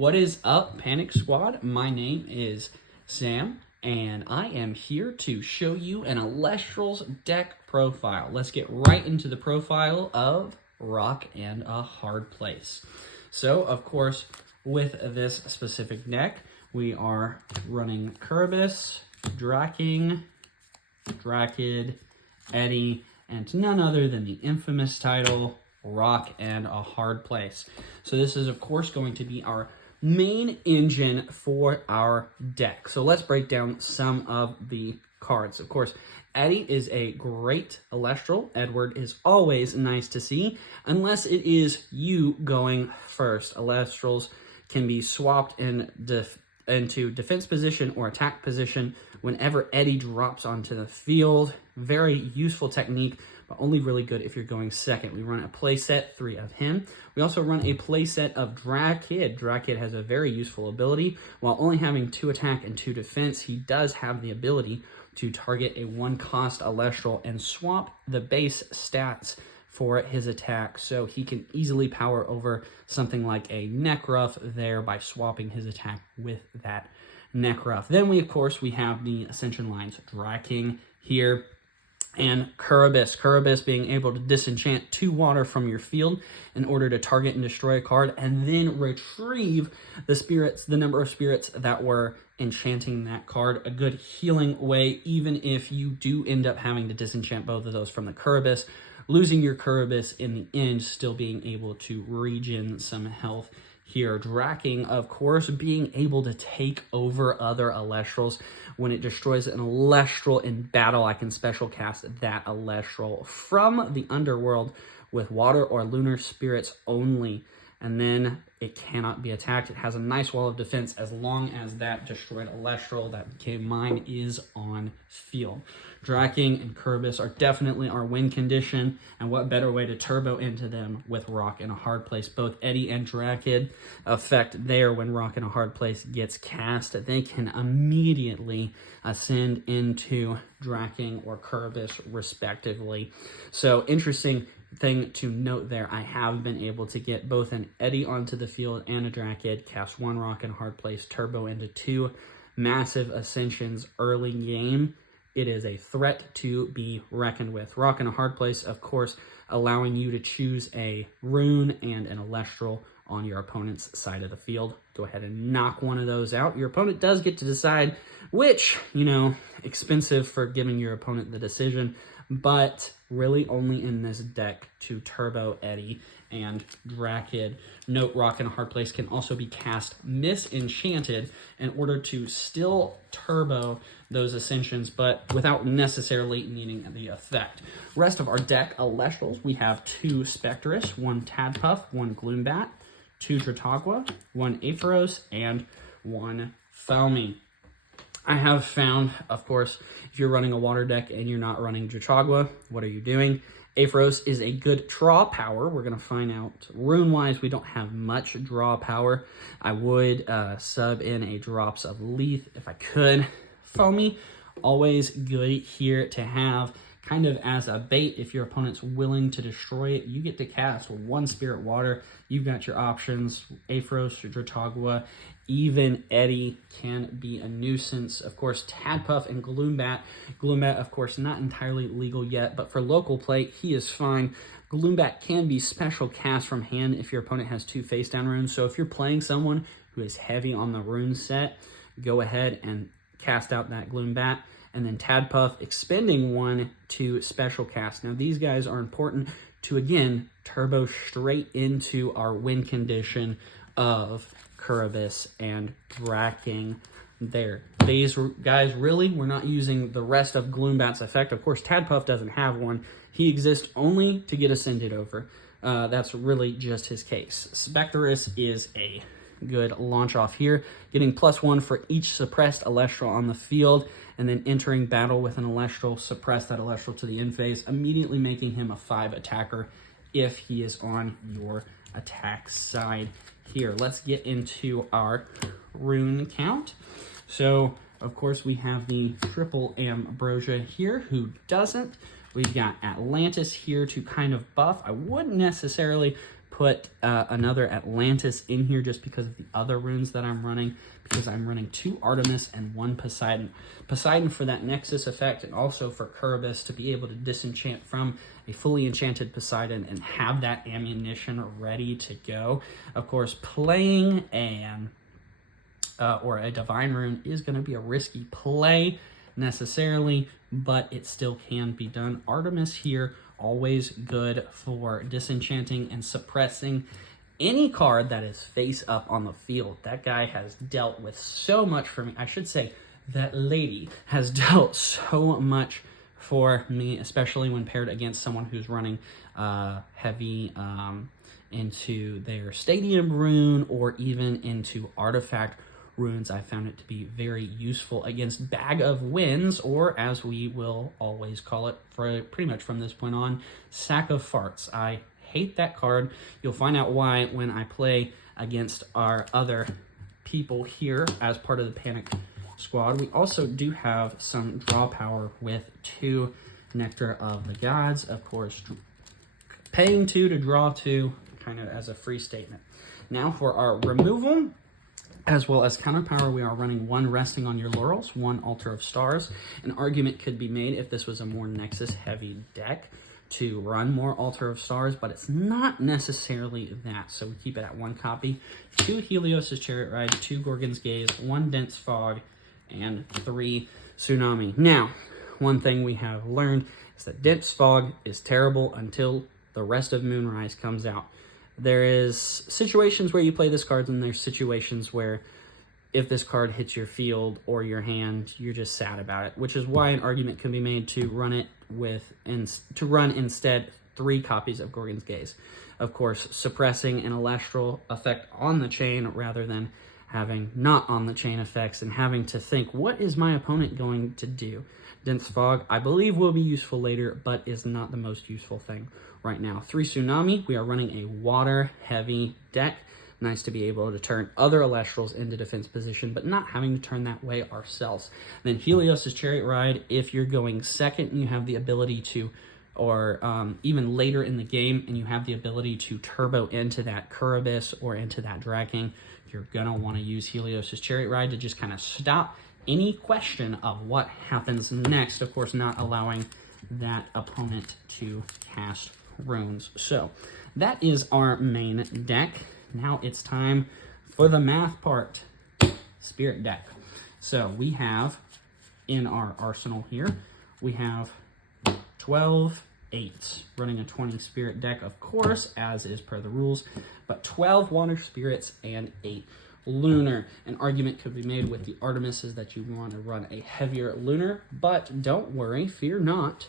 What is up, Panic Squad? My name is Sam, and I am here to show you an Elestrals deck profile. Let's get right into the profile of Rock and a Hard Place. So, of course, with this specific deck, we are running Kurabyss, Drakking, Drakid, Eddie, and none other than the infamous title, Rock and a Hard Place. So this is, of course, going to be our main engine for our deck. So let's break down some of the cards. Of course, Eddie is a great Elestral. Edward is always nice to see, unless it is you going first. Elestrals can be swapped into defense position or attack position whenever Eddie drops onto the field. Very useful technique, but only really good if you're going second. We run a play set, 3 of him. We also run a play set of Drakid. Drakid has a very useful ability. While only having 2 attack and 2 defense, he does have the ability to target a 1-cost Elestral and swap the base stats for his attack, so he can easily power over something like a Nekruff there by swapping his attack with that Nekruff. Then we have the Ascension lines, Drakking here, and Kurabyss. Kurabyss being able to disenchant 2 water from your field in order to target and destroy a card, and then retrieve the number of spirits that were enchanting that card. A good healing way, even if you do end up having to disenchant both of those from the Kurabyss, losing your Kurabyss in the end, still being able to regen some health here. Drakking, of course, being able to take over other Elestrals. When it destroys an Elestral in battle, I can special cast that Elestral from the underworld with water or lunar spirits only, and then it cannot be attacked. It has a nice wall of defense as long as that destroyed Elestral that became mine is on field. Drakking and Kurabyss are definitely our win condition, and what better way to turbo into them with Rock and a Hard Place. Both Eddie and Drakid effect there when Rock and a Hard Place gets cast. They can immediately ascend into Drakking or Kurabyss respectively. So interesting thing to note there, I have been able to get both an Eddie onto the field and a Drakid, cast 1 Rock and a Hard Place, turbo into 2 massive Ascensions early game. It is a threat to be reckoned with. Rock and a Hard Place, of course, allowing you to choose a rune and an Elestral on your opponent's side of the field. Go ahead and knock one of those out. Your opponent does get to decide which, expensive for giving your opponent the decision, but really only in this deck to turbo Eddie and Drakid. Note, Rock and a Hard Place can also be cast misenchanted in order to still turbo those Ascensions, but without necessarily needing the effect. Rest of our deck, Elestrals, we have 2 Spectrus, 1 Tadpuff, 1 Gloombat, 2 Tratagua, 1 Aetheros, and 1 Thelmy. I have found, of course, if you're running a water deck and you're not running Tratagua, what are you doing? Aetheros is a good draw power. We're going to find out. Rune-wise, we don't have much draw power. I would sub in a Drops of Leaf if I could. Foamy, always good here to have kind of as a bait. If your opponent's willing to destroy it, you get to cast 1 Spirit Water. You've got your options. Aetheros, Tratagua, even Eddie can be a nuisance. Of course, Tadpuff and Gloombat. Gloombat, of course, not entirely legal yet, but for local play, he is fine. Gloombat can be special cast from hand if your opponent has 2 face-down runes. So if you're playing someone who is heavy on the rune set, go ahead and cast out that Gloombat. And then Tadpuff expending 1 to special cast. Now, these guys are important to, again, turbo straight into our win condition of Kurabyss and Drakking there. These guys, really, we're not using the rest of Gloombat's effect. Of course, Tadpuff doesn't have one. He exists only to get ascended over. That's really just his case. Spectrus is a good launch off here, getting +1 for each suppressed Elestral on the field, and then entering battle with an Elestral, suppress that Elestral to the end phase, immediately making him a 5 attacker if he is on your attack side here. Let's get into our rune count. So, of course, we have the triple Ambrosia here. Who doesn't? We've got Atlantis here to kind of buff. I wouldn't necessarily put another Atlantis in here just because of the other runes that I'm running, because I'm running 2 Artemis and 1 Poseidon. Poseidon for that Nexus effect, and also for Kurabyss to be able to disenchant from a fully enchanted Poseidon and have that ammunition ready to go. Of course, playing an or a Divine Rune is going to be a risky play necessarily, but it still can be done. Artemis here, always good for disenchanting and suppressing any card that is face up on the field. That guy has dealt with so much for me. I should say that lady has dealt so much for me, especially when paired against someone who's running heavy into their Stadium Rune or even into Artifact runes. I found it to be very useful against Bag of Winds, or as we will always call it for pretty much from this point on, Sack of Farts. I hate that card. You'll find out why when I play against our other people here as part of the Panic squad. We also do have some draw power with 2 Nectar of the Gods. Of course, paying 2 to draw 2, kind of as a free statement. Now for our removal, as well as counter power, we are running 1 Resting on Your Laurels, 1 Altar of Stars. An argument could be made if this was a more Nexus heavy deck to run more Altar of Stars, but it's not necessarily that, so we keep it at 1 copy. 2 Helios' Chariot Ride, 2 Gorgon's Gaze, 1 Dense Fog, and 3 Tsunami. Now, one thing we have learned is that Dense Fog is terrible until the rest of Moonrise comes out. There is situations where you play this card, and there's situations where if this card hits your field or your hand, you're just sad about it, which is why an argument can be made to run it with, and to run instead 3 copies of Gorgon's Gaze. Of course, suppressing an Elestral effect on the chain rather than having not on the chain effects and having to think, what is my opponent going to do? Dense Fog, I believe, will be useful later, but is not the most useful thing right now. 3 Tsunami, we are running a water-heavy deck. Nice to be able to turn other Elestrals into defense position, but not having to turn that way ourselves. Then Helios' Chariot Ride, if you're going second and you have the ability to, or even later in the game, and you have the ability to turbo into that Kurabyss or into that Drakking, you're going to want to use Helios' Chariot Ride to just kind of stop any question of what happens next. Of course, not allowing that opponent to cast runes. So that is our main deck. Now it's time for the math part. Spirit deck. So we have in our arsenal here, we have 12 8s, running a 20 spirit deck, of course, as is per the rules, but 12 water spirits and 8 lunar. An argument could be made with the Artemis is that you want to run a heavier lunar, but don't worry, fear not.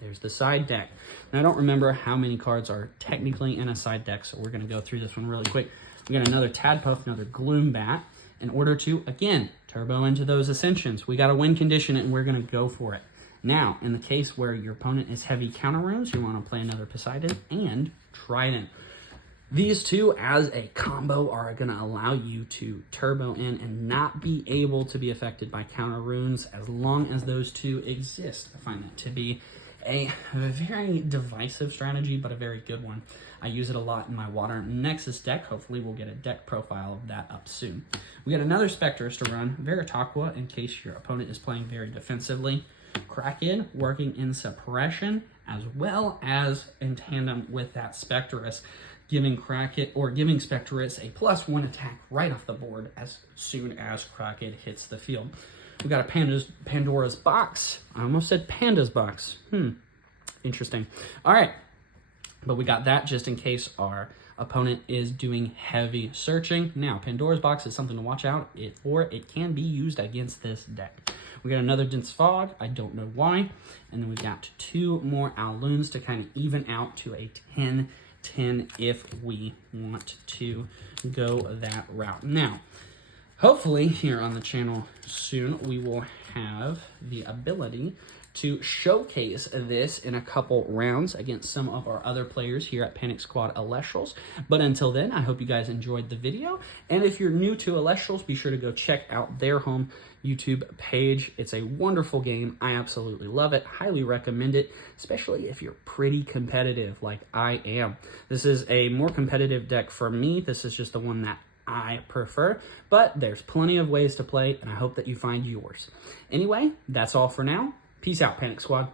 There's the side deck. Now, I don't remember how many cards are technically in a side deck, so we're going to go through this one really quick. We got another Tadpole, another Gloombat, in order to, again, turbo into those Ascensions. We got a win condition, and we're going to go for it. Now, in the case where your opponent is heavy counter runes, you want to play another Poseidon and Trident. These two as a combo are going to allow you to turbo in and not be able to be affected by counter runes as long as those two exist. I find that to be a very divisive strategy, but a very good one. I use it a lot in my Water Nexus deck. Hopefully we'll get a deck profile of that up soon. We got another Spectres to run, Veritaqua, in case your opponent is playing very defensively. Kraken working in suppression, as well as in tandem with that Spectress, giving Kraken or giving Spectress a +1 attack right off the board as soon as Kraken hits the field. We got a Pandora's Box. I almost said Panda's Box. Interesting. All right, but we got that just in case our opponent is doing heavy searching. Now, Pandora's Box is something to watch out for. It can be used against this deck. We got another Dense Fog. I don't know why. And then we got 2 more Owloons to kind of even out to a 10-10 if we want to go that route. Now, hopefully here on the channel soon, we will have the ability to showcase this in a couple rounds against some of our other players here at Panic Squad Elestrals. But until then, I hope you guys enjoyed the video. And if you're new to Elestrals, be sure to go check out their home YouTube page. It's a wonderful game. I absolutely love it. Highly recommend it, especially if you're pretty competitive like I am. This is a more competitive deck for me. This is just the one that I prefer, but there's plenty of ways to play, and I hope that you find yours. Anyway, that's all for now. Peace out, Panic Squad.